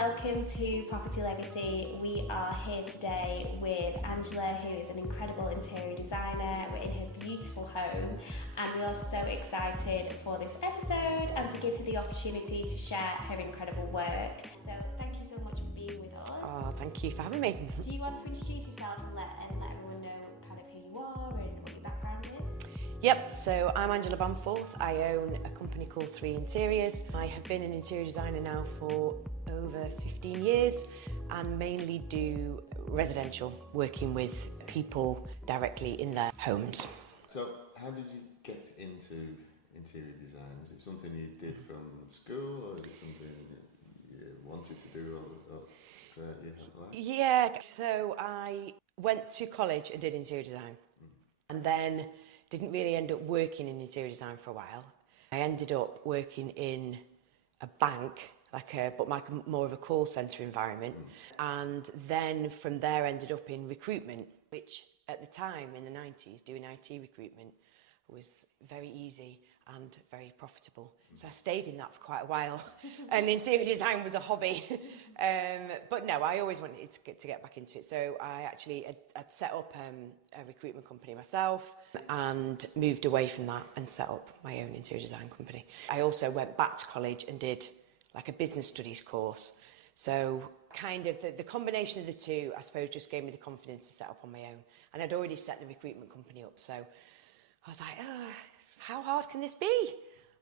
welcome to Property Legacy. We are here today with Angela, who is an incredible interior designer. We're in her beautiful home and we are so excited for this episode and to give her the opportunity to share her incredible work. So thank you so much for being with us. Oh, thank you for having me. Do you want to introduce yourself and let everyone know kind of who you are and what your background is? Yep, so I'm Angela Bamforth. I own a company called 3 Interiors. I have been an interior designer now for over 15 years and mainly do residential, working with people directly in their homes. So how did you get into interior design? Is it something you did from school, or is it something you wanted to do or you had like? Yeah, so I went to college and did interior design and then didn't really end up working in interior design for a while. I ended up working in a bank, but more of a call centre environment, and then from there ended up in recruitment, which at the time in the 90s, doing IT recruitment was very easy and very profitable. So I stayed in that for quite a while, and interior design was a hobby. But no, I always wanted to get back into it. So I actually had set up a recruitment company myself and moved away from that and set up my own interior design company. I also went back to college and did like a business studies course. So kind of the combination of the two, I suppose, just gave me the confidence to set up on my own. And I'd already set the recruitment company up. So I was like, how hard can this be?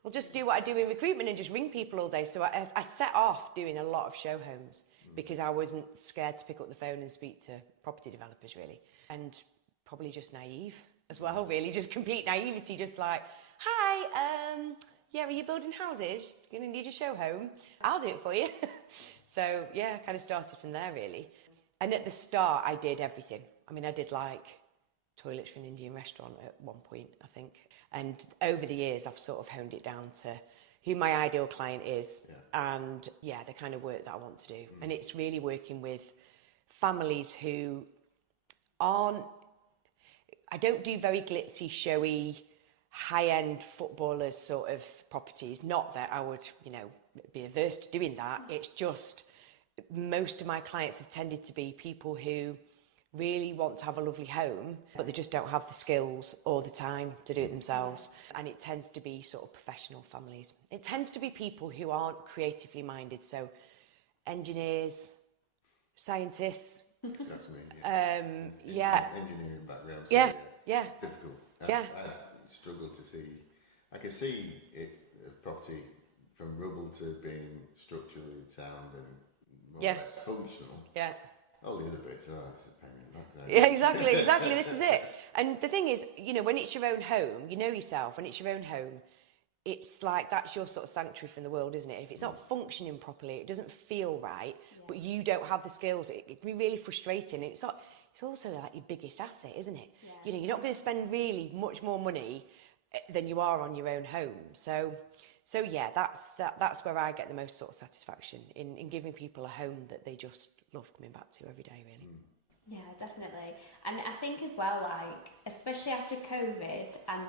I'll just do what I do in recruitment and just ring people all day. So I set off doing a lot of show homes because I wasn't scared to pick up the phone and speak to property developers, really. And probably just naive as well, really. Just complete naivety, just like, hi, yeah, are you building houses? You're going to need a show home? I'll do it for you. So, yeah, I kind of started from there, really. And at the start, I did everything. I mean, I did like toilets for an Indian restaurant at one point, I think. And over the years, I've sort of honed it down to who my ideal client is and, yeah, the kind of work that I want to do. And it's really working with families who aren't... I don't do very glitzy, showy, high-end footballers sort of properties. Not that I would, be averse to doing that. It's just most of my clients have tended to be people who really want to have a lovely home, but they just don't have the skills or the time to do it themselves. And it tends to be sort of professional families. It tends to be people who aren't creatively minded. So engineers, scientists. That's me. Engineering background. So Yeah. It's difficult. Yeah. I struggle to see. I can see it, property from rubble to being structurally sound and more or less functional. Yeah. All the other bits, it's a pain in the backside. Yeah, exactly. This is it. And the thing is, when it's your own home, you know yourself, when it's your own home, it's like that's your sort of sanctuary from the world, isn't it? If it's not functioning properly, it doesn't feel right, but you don't have the skills, it can be really frustrating. It's also like your biggest asset, isn't it? Yeah. You're not going to spend really much more money than you are on your own home. So yeah, that's where I get the most sort of satisfaction in giving people a home that they just love coming back to every day, really. Yeah, definitely. And I think as well, like, especially after COVID and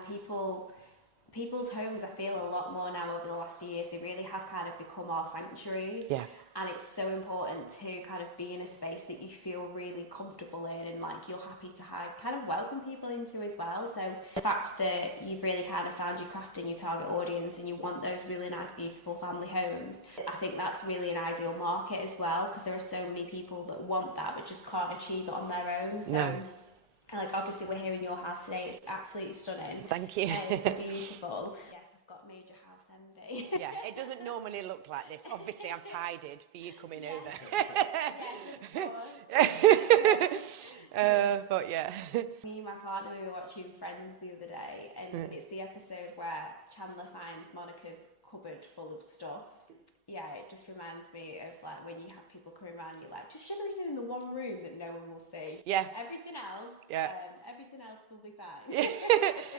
people's homes, I feel a lot more now over the last few years, they really have kind of become our sanctuaries. Yeah. And it's so important to kind of be in a space that you feel really comfortable in and like you're happy to kind of welcome people into as well. So the fact that you've really kind of found your craft in your target audience and you want those really nice, beautiful family homes, I think that's really an ideal market as well, because there are so many people that want that but just can't achieve it on their own. So like obviously we're here in your house today, it's absolutely stunning. Thank you. It's beautiful. Yes, I've got major house envy. Yeah, it doesn't normally look like this. Obviously I've tidied for you coming over. But yeah. Me and my partner, we were watching Friends the other day, and it's the episode where Chandler finds Monica's cupboard full of stuff. Yeah, it just reminds me of like when you have people coming around, you're like, just shove everything in the one room that no one will see. Yeah. Everything else will be fine. Yeah.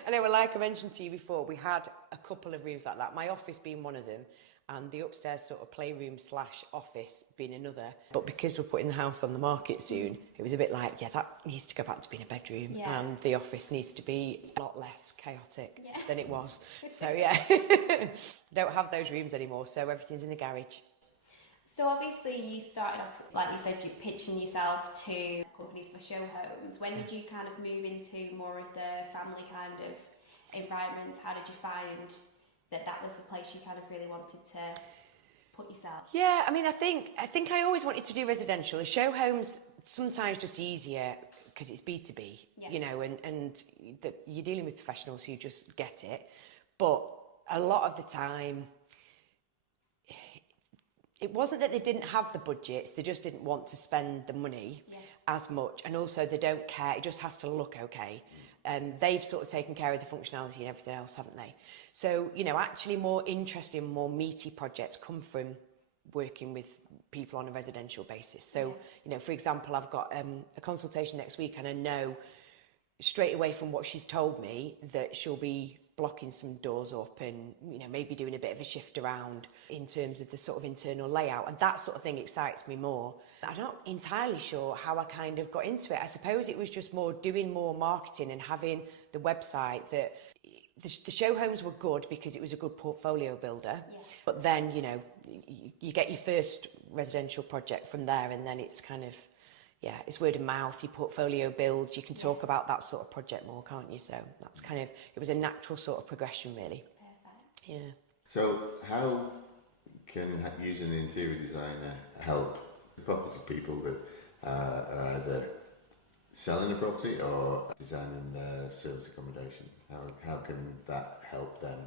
I know, well, like I mentioned to you before, we had a couple of rooms like that, my office being one of them, and the upstairs sort of playroom / office being another. But because we're putting the house on the market soon, it was a bit like, that needs to go back to being a bedroom, and the office needs to be a lot less chaotic than it was. So yeah, don't have those rooms anymore, so everything's in the garage. So obviously you started off, like you said, you're pitching yourself to companies for show homes. When did you kind of move into more of the family kind of environment? How did you find that was the place you kind of really wanted to put yourself? Yeah, I mean, I think I always wanted to do residential. The show homes sometimes just easier because it's B2B, Yeah. you know, and you're dealing with professionals who just get it. But a lot of the time, it wasn't that they didn't have the budgets, they just didn't want to spend the money as much. And also they don't care, it just has to look okay. They've sort of taken care of the functionality and everything else, haven't they? So, you know, actually more interesting, more meaty projects come from working with people on a residential basis. So, you know, for example, I've got a consultation next week, and I know straight away from what she's told me that she'll be blocking some doors up and, you know, maybe doing a bit of a shift around in terms of the sort of internal layout, and that sort of thing excites me more. I'm not entirely sure how I kind of got into it. I suppose it was just more doing more marketing and having the website that the show homes were good because it was a good portfolio builder. But then, you know, you get your first residential project from there, and then it's kind of, yeah, it's word of mouth, your portfolio builds, you can talk about that sort of project more, can't you? So that's kind of, it was a natural sort of progression, really. Perfect. Yeah. So how can using an interior designer help the property people that are either selling a property or designing their service accommodation? How can that help them?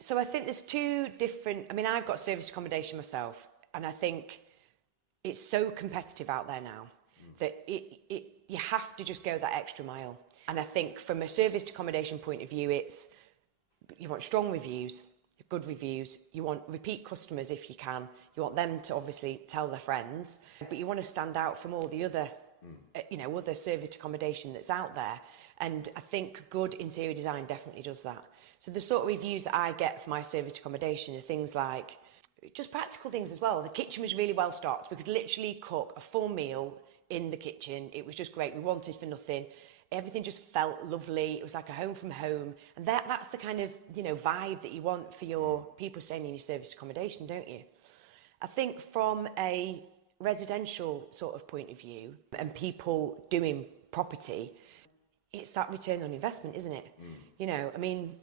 So I think there's two different, I mean, I've got service accommodation myself, and I think it's so competitive out there now that you have to just go that extra mile. And I think from a serviced accommodation point of view, it's, you want strong reviews, good reviews, you want repeat customers if you can, you want them to obviously tell their friends, but you want to stand out from all the other, you know, other serviced accommodation that's out there. And I think good interior design definitely does that. So the sort of reviews that I get for my serviced accommodation are things like, just practical things as well. The kitchen was really well stocked. We could literally cook a full meal in the kitchen. It was just great. We wanted for nothing. Everything just felt lovely. It was like a home from home. And that's the kind of, you know, vibe that you want for your people staying in your serviced accommodation, don't you? I think from a residential sort of point of view and people doing property, it's that return on investment, isn't it? You know, I mean,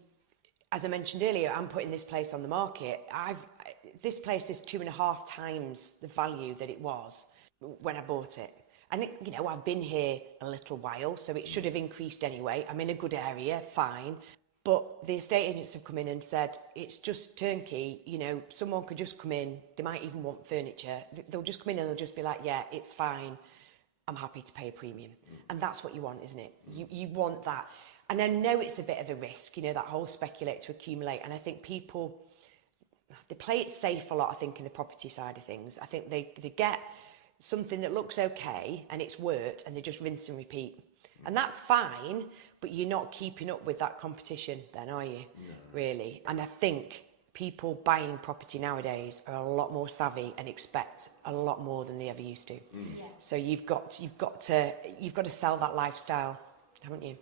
as I mentioned earlier, I'm putting this place on the market. This place is 2.5 times the value that it was when I bought it. And, you know, I've been here a little while, so it should have increased anyway. I'm in a good area, fine. But the estate agents have come in and said, it's just turnkey, you know, someone could just come in, they might even want furniture. They'll just come in and they'll just be like, yeah, it's fine. I'm happy to pay a premium. And that's what you want, isn't it? You want that. And I know it's a bit of a risk, you know, that whole speculate to accumulate. And I think people, they play it safe a lot, I think, in the property side of things. I think they get something that looks okay and it's worked and they just rinse and repeat. And that's fine, but you're not keeping up with that competition then, are you? No. Really? And I think people buying property nowadays are a lot more savvy and expect a lot more than they ever used to. Yeah. So you've got to sell that lifestyle, haven't you?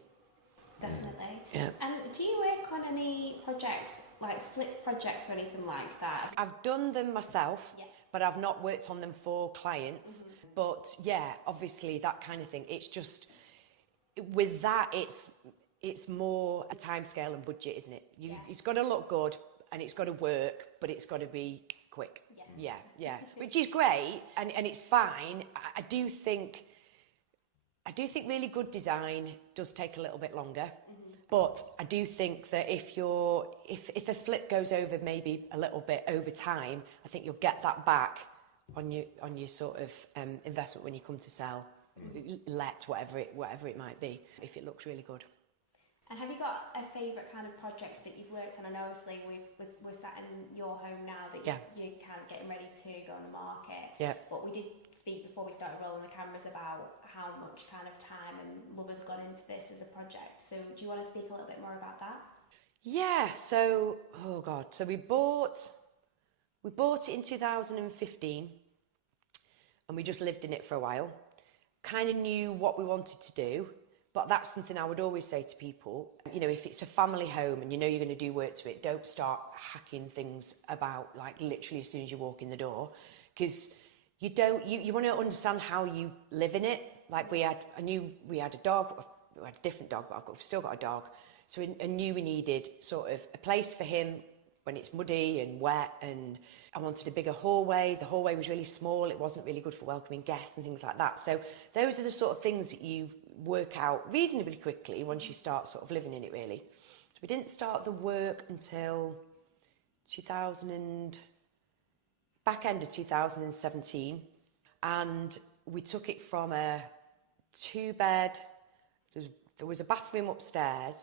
Definitely. Yeah. And do you work on any projects, like flip projects or anything like that? I've done them myself, but I've not worked on them for clients. But yeah, obviously that kind of thing. It's just, with that, it's more a timescale and budget, isn't it? It's got to look good and it's got to work, but it's got to be quick. Yeah. Which is great, and it's fine. I do think really good design does take a little bit longer. But I do think that if the flip goes over maybe a little bit over time, I think you'll get that back on your sort of investment when you come to sell, whatever it might be, if it looks really good. And have you got a favourite kind of project that you've worked on? And obviously we're sat in your home now that you're kind of getting ready to go on the market. Yeah. But we did speak before we started rolling the cameras about how much kind of time and love has gone into this as a project. So do you want to speak a little bit more about that? Yeah, so we bought it in 2015 and we just lived in it for a while. Kind of knew what we wanted to do, but that's something I would always say to people. You know, if it's a family home and you know you're going to do work to it, don't start hacking things about, like, literally as soon as you walk in the door. because you want to understand how you live in it. Like I knew we had a dog, we had a different dog, but I've still got a dog. So I knew we needed sort of a place for him when it's muddy and wet, and I wanted a bigger hallway. The hallway was really small. It wasn't really good for welcoming guests and things like that. So those are the sort of things that you work out reasonably quickly once you start sort of living in it, really. So we didn't start the work until back end of 2017, and we took it from a 2-bed. There was a bathroom upstairs,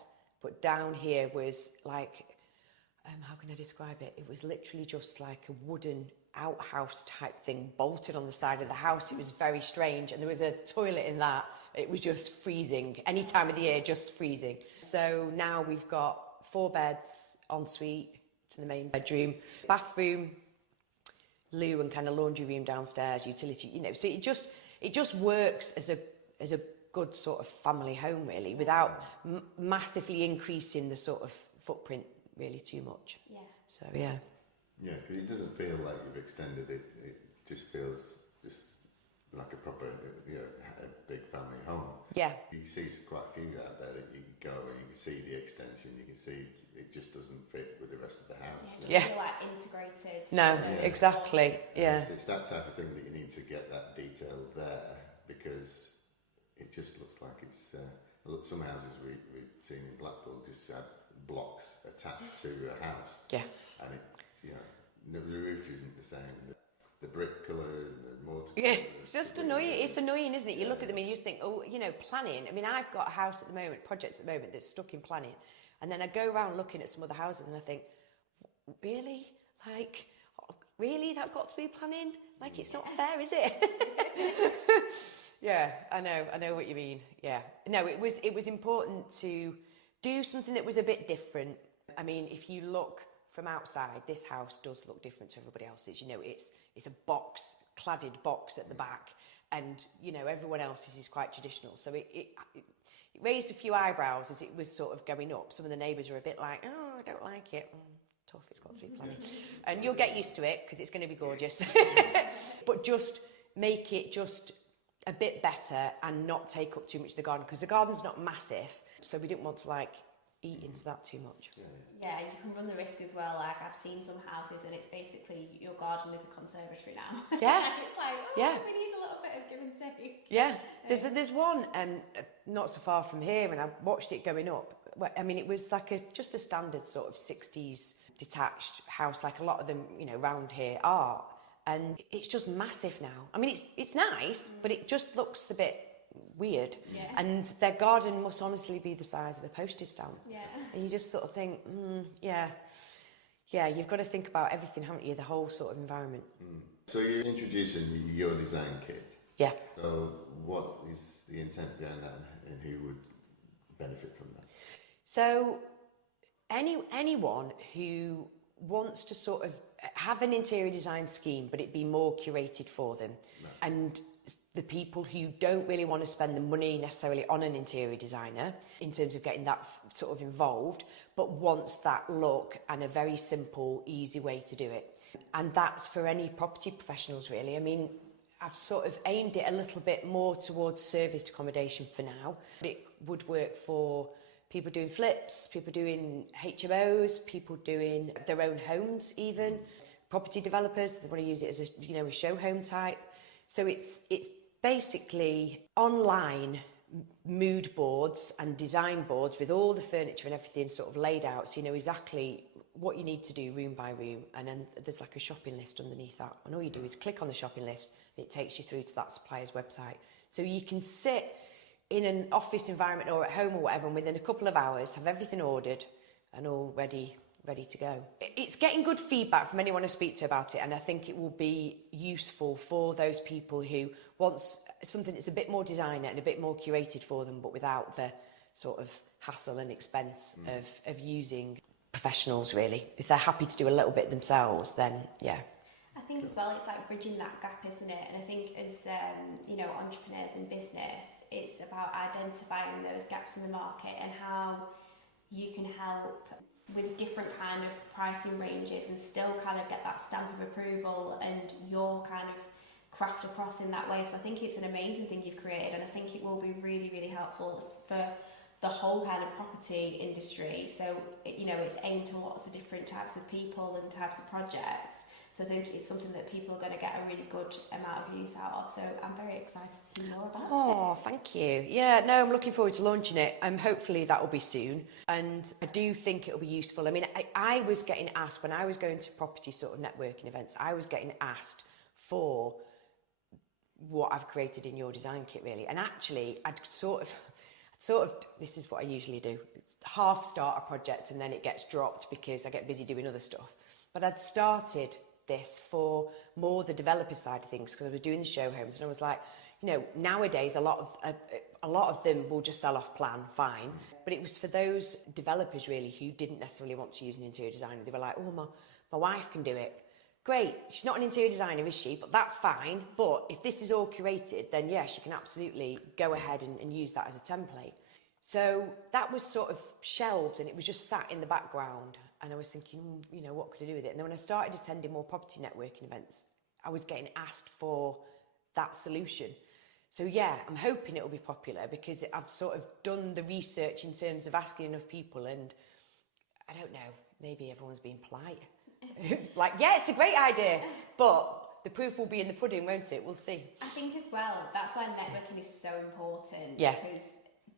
but down here was like, how can I describe it? It was literally just like a wooden outhouse type thing bolted on the side of the house. It was very strange, and there was a toilet in that. It was just freezing. Any time of the year, just freezing. So now we've got 4 beds, ensuite to the main bedroom, bathroom, loo and kind of laundry room downstairs, utility, so it just works as a good sort of family home, really, without massively increasing the sort of footprint really too much. Yeah. So yeah, because it doesn't feel like you've extended it. It just feels like a proper, a big family home. Yeah. You see quite a few out there that you can go and you can see the extension. You can see it just doesn't fit with the rest of the house. Yeah. Feel like integrated. No, exactly. Yeah. It's that type of thing that you need to get that detail there, because it just looks like it's. Some houses we've seen in Blackpool just have blocks attached to a house. Yeah. And the roof isn't the same. The brick colour and the mortar. Yeah, it's just annoying. It's annoying, isn't it? You look at them and you just think, planning. I mean, I've got a house at the moment, project at the moment that's stuck in planning, and then I go around looking at some other houses and I think, really, that got through planning? Like, it's not fair, is it? Yeah, I know what you mean. Yeah, no, it was important to do something that was a bit different. I mean, if you look from outside, this house does look different to everybody else's. It's a cladded box at the back, and everyone else's is quite traditional. So it raised a few eyebrows as it was sort of going up. Some of the neighbours were a bit like, "Oh, I don't like it." Tough, it's got through planning, and you'll get used to it because it's going to be gorgeous. But just make it just a bit better and not take up too much of the garden, because the garden's not massive, so we didn't want to eat into that too much. Yeah, you can run the risk as well. Like, I've seen some houses and it's basically your garden is a conservatory now. Yeah. It's like, we need a little bit of give and take. Yeah, there's one not so far from here, and I watched it going up. I mean, it was like just a standard sort of 60s detached house, like a lot of them, around here are, and it's just massive now. I mean, it's nice, but it just looks a bit weird. Yeah. And their garden must honestly be the size of a postage stamp. Yeah. And you just sort of think, you've got to think about everything, haven't you? The whole sort of environment. So you're introducing your design kit. Yeah. So what is the intent behind that, and who would benefit from that? So anyone who wants to sort of have an interior design scheme, but it be more curated for them, and the people who don't really want to spend the money necessarily on an interior designer in terms of getting that sort of involved, but wants that look and a very simple, easy way to do it. And that's for any property professionals, really. I mean, I've sort of aimed it a little bit more towards serviced accommodation for now. It would work for people doing flips, people doing HMOs, people doing their own homes even, property developers, they want to use it as a show home type. So it's basically online mood boards and design boards with all the furniture and everything sort of laid out, so you know exactly what you need to do room by room, and then there's like a shopping list underneath that, and all you do is click on the shopping list and it takes you through to that supplier's website. So you can sit in an office environment or at home or whatever, and within a couple of hours have everything ordered and all ready to go. It's getting good feedback from anyone I speak to about it, and I think it will be useful for those people who want something that's a bit more designer and a bit more curated for them, but without the sort of hassle and expense of using professionals, really. If they're happy to do a little bit themselves, then yeah. I think as well, it's like bridging that gap, isn't it? And I think as entrepreneurs in business, it's about identifying those gaps in the market and how you can help with different kind of pricing ranges and still kind of get that stamp of approval and your kind of craft across in that way. So I think it's an amazing thing you've created, and I think it will be really, really helpful for the whole kind of property industry. So, you know, it's aimed to lots of different types of people and types of projects. So I think it's something that people are going to get a really good amount of use out of. So I'm very excited to see more about it. Oh, thank you. Yeah, no, I'm looking forward to launching it. Hopefully that will be soon. And I do think it'll be useful. I mean, I was getting asked, when I was going to property sort of networking events, I was getting asked for what I've created in your design kit, really. And actually, I'd sort of, this is what I usually do, half start a project and then it gets dropped because I get busy doing other stuff. But I'd started this for more the developer side of things because I was doing the show homes, and I was like, you know, nowadays a lot of them will just sell off plan, fine. But it was for those developers really who didn't necessarily want to use an interior designer. They were like, oh, my wife can do it. Great, she's not an interior designer, is she? But that's fine. But if this is all curated, then yeah, she can absolutely go ahead and use that as a template. So that was sort of shelved and it was just sat in the background. And I was thinking, you know, what could I do with it? And then when I started attending more property networking events, I was getting asked for that solution. So yeah, I'm hoping it will be popular because I've sort of done the research in terms of asking enough people, and I don't know, maybe everyone's being polite. It's like, yeah, it's a great idea, but the proof will be in the pudding, won't it? We'll see. I think as well, that's why networking is so important. Yeah. Because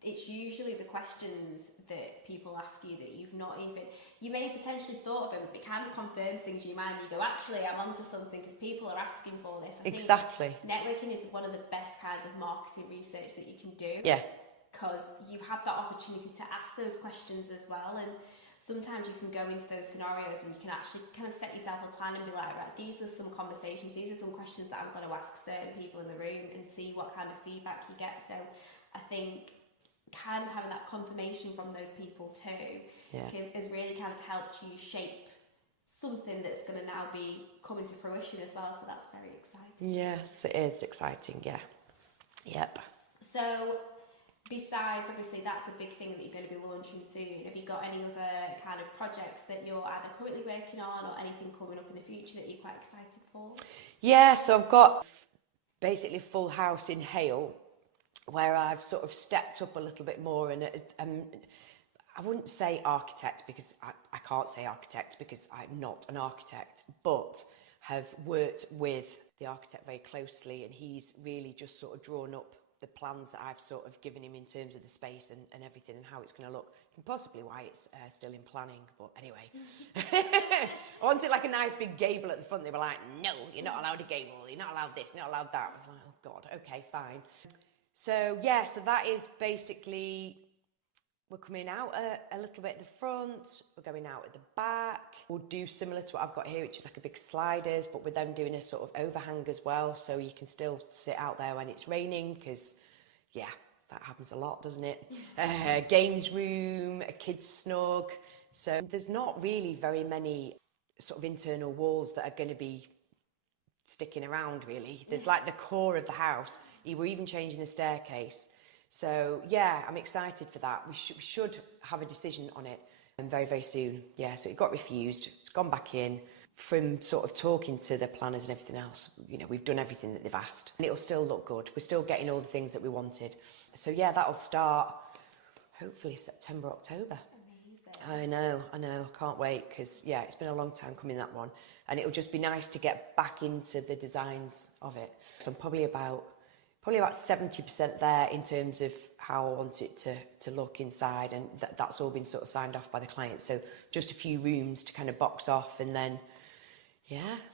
it's usually the questions that people ask you that you've not even, you may have potentially thought of them, but it kind of confirms things in your mind. You go, actually, I'm onto something because people are asking for this. I Exactly. think networking is one of the best kinds of marketing research that you can do. Yeah. Because you have that opportunity to ask those questions as well. And sometimes you can go into those scenarios and you can actually kind of set yourself a plan and be like, right, these are some conversations, these are some questions that I'm going to ask certain people in the room and see what kind of feedback you get. So I think kind of having that confirmation from those people too has really kind of helped you shape something that's going to now be coming to fruition as well. So that's very exciting. Yes, it is exciting. Yeah. Yep. So besides, obviously, that's a big thing that you're going to be launching soon. Have you got any other kind of projects that you're either currently working on or anything coming up in the future that you're quite excited for? Yeah, so I've got basically Full House in Hale, where I've sort of stepped up a little bit more, and I wouldn't say architect because I can't say architect because I'm not an architect, but have worked with the architect very closely, and he's really just sort of drawn up the plans that I've sort of given him in terms of the space and everything and how it's going to look, and possibly why it's still in planning, but anyway. I wanted like a nice big gable at the front. They were like, no, you're not allowed a gable, you're not allowed this, you're not allowed that. I was like, oh God, okay, fine. So yeah, so that is basically, we're coming out a little bit at the front, we're going out at the back. We'll do similar to what I've got here, which is like a big sliders, but with them doing a sort of overhang as well, so you can still sit out there when it's raining, because yeah, that happens a lot, doesn't it? Games room, a kid's snug. So there's not really very many sort of internal walls that are going to be sticking around really. There's like the core of the house. We're even changing the staircase. So yeah, I'm excited for that. We should have a decision on it very, very soon. Yeah, so it got refused. It's gone back in. From sort of talking to the planners and everything else, you know, we've done everything that they've asked. And it'll still look good. We're still getting all the things that we wanted. So yeah, that'll start hopefully September, October. Amazing. I know. I can't wait because, yeah, it's been a long time coming, that one. And it'll just be nice to get back into the designs of it. So I'm probably about 70% there in terms of how I want it to look inside, and that's all been sort of signed off by the client. So just a few rooms to kind of box off, and then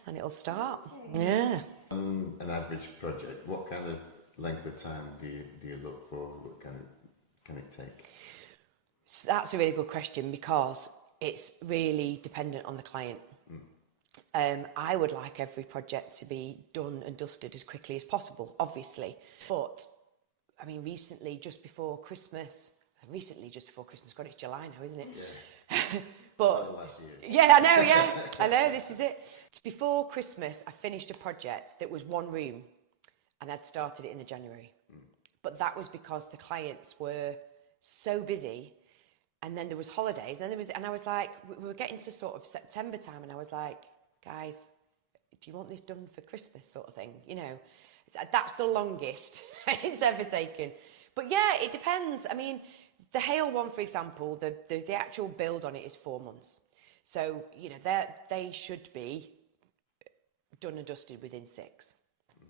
it'll start. Yeah. An average project, what kind of length of time do you look for? What can it take? So that's a really good question because it's really dependent on the client. I would like every project to be done and dusted as quickly as possible, obviously. But, I mean, recently, just before Christmas, God, it's July now, isn't it? Yeah. But, last year. yeah, I know, this is it. It's before Christmas, I finished a project that was one room, and I'd started it in the January. But that was because the clients were so busy. And then there was holidays, and I was like, we were getting to sort of September time, and I was like, guys, do you want this done for Christmas sort of thing? You know, that's the longest it's ever taken. But yeah, it depends. I mean, the Hale one, for example, the actual build on it is 4 months. So, you know, they should be done and dusted within 6,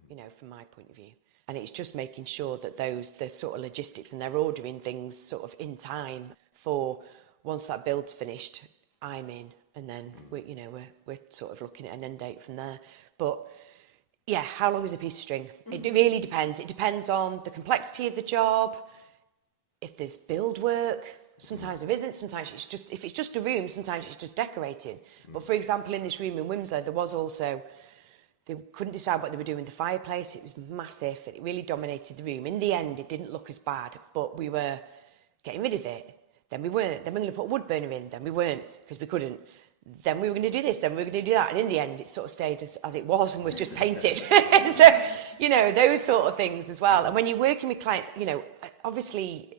you know, from my point of view. And it's just making sure that the sort of logistics, and they're ordering things sort of in time for once that build's finished, I'm in, and then we're sort of looking at an end date from there. But yeah, how long is a piece of string? It really depends. It depends on the complexity of the job. If there's build work, sometimes there isn't. Sometimes it's just, if it's just a room, sometimes it's just decorating. But for example, in this room in Wimslow, there was also, they couldn't decide what they were doing with the fireplace. It was massive. It really dominated the room. In the end, it didn't look as bad, but we were getting rid of it. Then we weren't. Then we were going to put a wood burner in. Then we weren't, because we couldn't. Then we were going to do this. Then we were going to do that. And in the end, it sort of stayed as it was and was just painted. So, you know, those sort of things as well. And when you're working with clients, you know, obviously,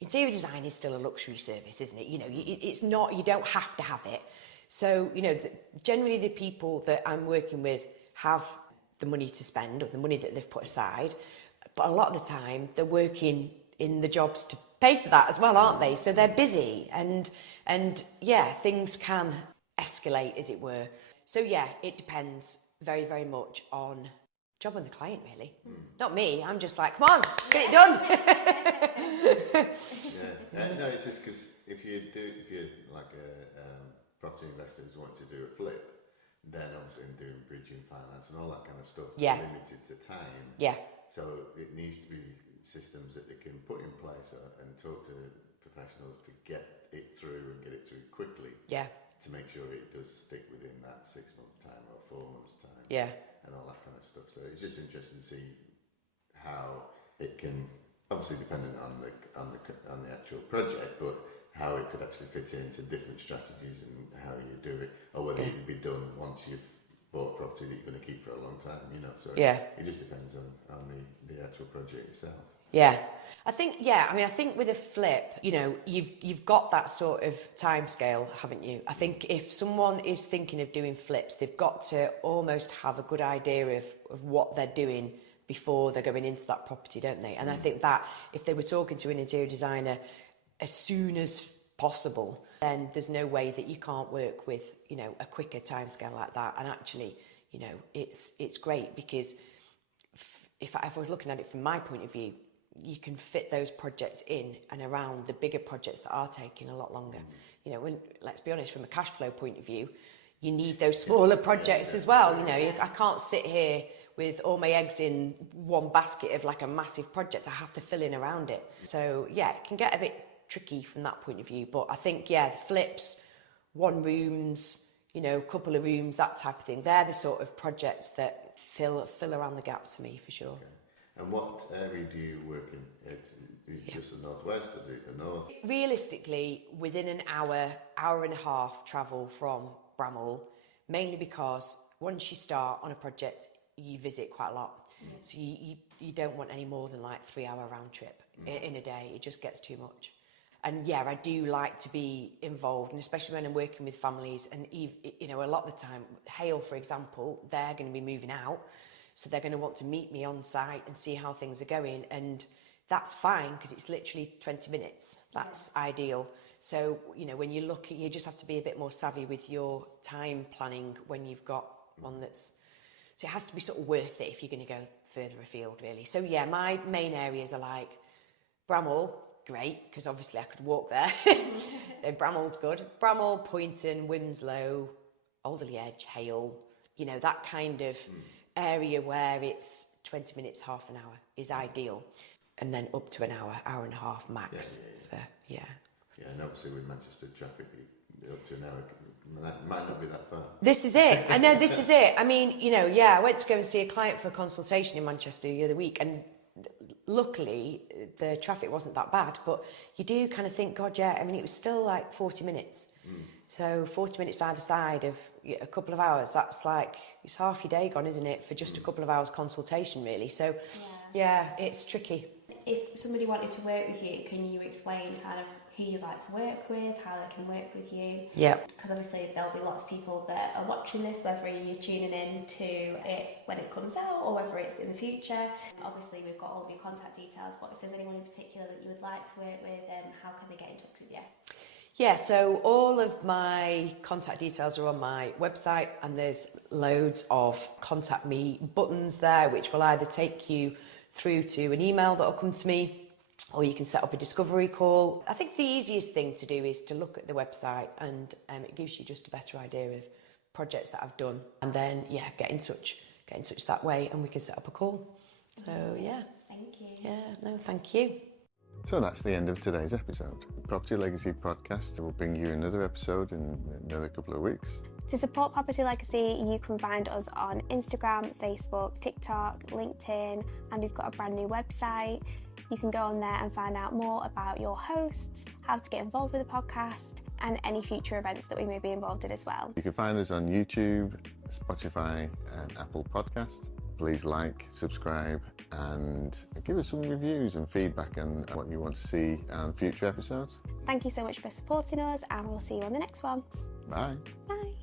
interior design is still a luxury service, isn't it? You know, it's not, you don't have to have it. So, you know, generally the people that I'm working with have the money to spend, or the money that they've put aside. But a lot of the time, they're working in the jobs to pay for that as well, aren't they? So they're busy, and yeah, things can escalate, as it were. So yeah, it depends very, very much on job and the client, really. Not me. I'm just like, come on, get it done. No, it's just because if you're like a property investor who's wanting to do a flip, then obviously doing bridging finance and all that kind of stuff, Yeah. limited to time. Yeah. So it needs to be systems that they can put in place and talk to professionals to get it through and get it through quickly. Yeah. To make sure it does stick within that 6 month time or 4 months time. Yeah. And all that kind of stuff. So it's just interesting to see how it can, obviously dependent on the actual project, but how it could actually fit into different strategies and how you do it, or whether it can be done once you've bought property that you're going to keep for a long time, you know. So yeah, it just depends on the actual project itself. Yeah. I think with a flip, you know, you've got that sort of time scale, haven't you? I think if someone is thinking of doing flips, they've got to almost have a good idea of what they're doing before they're going into that property, don't they? And I think that if they were talking to an interior designer as soon as possible, then there's no way that you can't work with, you know, a quicker timescale like that. And actually, you know, it's great, because if I was looking at it from my point of view, you can fit those projects in and around the bigger projects that are taking a lot longer. You know, let's be honest, from a cash flow point of view, you need those smaller projects as well. You know, I can't sit here with all my eggs in one basket of like a massive project. I have to fill in around it. So yeah, it can get a bit tricky from that point of view. But I think, yeah, flips, one rooms, you know, couple of rooms, that type of thing, they're the sort of projects that fill around the gaps for me, for sure. Okay. And what area do you work in? It's just the northwest, is it the north? Realistically, within an hour and a half travel from Bramall, mainly because once you start on a project, you visit quite a lot. So you don't want any more than like 3 hour round trip in a day. It just gets too much. And yeah, I do like to be involved, and especially when I'm working with families. And you know, a lot of the time, Hale, for example, they're going to be moving out, so they're going to want to meet me on site and see how things are going, and that's fine because it's literally 20 minutes. That's ideal. So, you know, when you look at, you just have to be a bit more savvy with your time planning when you've got one that's, so it has to be sort of worth it if you're going to go further afield, really. So yeah, my main areas are like Bramall, great, because obviously I could walk there. Bramall's good. Bramall, Poynton, Wimslow, Alderley Edge, Hale, you know, that kind of area where it's 20 minutes, half an hour is ideal. And then up to an hour and a half max. Yeah, and obviously with Manchester traffic, up to an hour might not be that far. This is it. I know, this is it. I mean, you know, yeah, I went to go and see a client for a consultation in Manchester the other week, and luckily the traffic wasn't that bad, but you do kind of think, God, yeah, I mean, it was still like 40 minutes. So 40 minutes either side of a couple of hours, that's like, it's half your day gone, isn't it, for just a couple of hours consultation, really. So yeah, it's tricky. If somebody wanted to work with you, can you explain kind of who you'd like to work with, how they can work with you. Yeah. Because obviously there'll be lots of people that are watching this, whether you're tuning in to it when it comes out or whether it's in the future. Obviously we've got all of your contact details, but if there's anyone in particular that you would like to work with, how can they get in touch with you? Yeah, so all of my contact details are on my website, and there's loads of contact me buttons there, which will either take you through to an email that'll come to me, or you can set up a discovery call. I think the easiest thing to do is to look at the website, and it gives you just a better idea of projects that I've done, and then get in touch that way, and we can set up a call. So yeah. Thank you. Yeah, no, thank you. So that's the end of today's episode. The Property Legacy podcast will bring you another episode in another couple of weeks. To support Property Legacy, you can find us on Instagram, Facebook, TikTok, LinkedIn, and we've got a brand new website. You can go on there and find out more about your hosts, how to get involved with the podcast, and any future events that we may be involved in as well. You can find us on YouTube, Spotify, and Apple Podcasts. Please like, subscribe, and give us some reviews and feedback on what you want to see on future episodes. Thank you so much for supporting us, and we'll see you on the next one. Bye. Bye.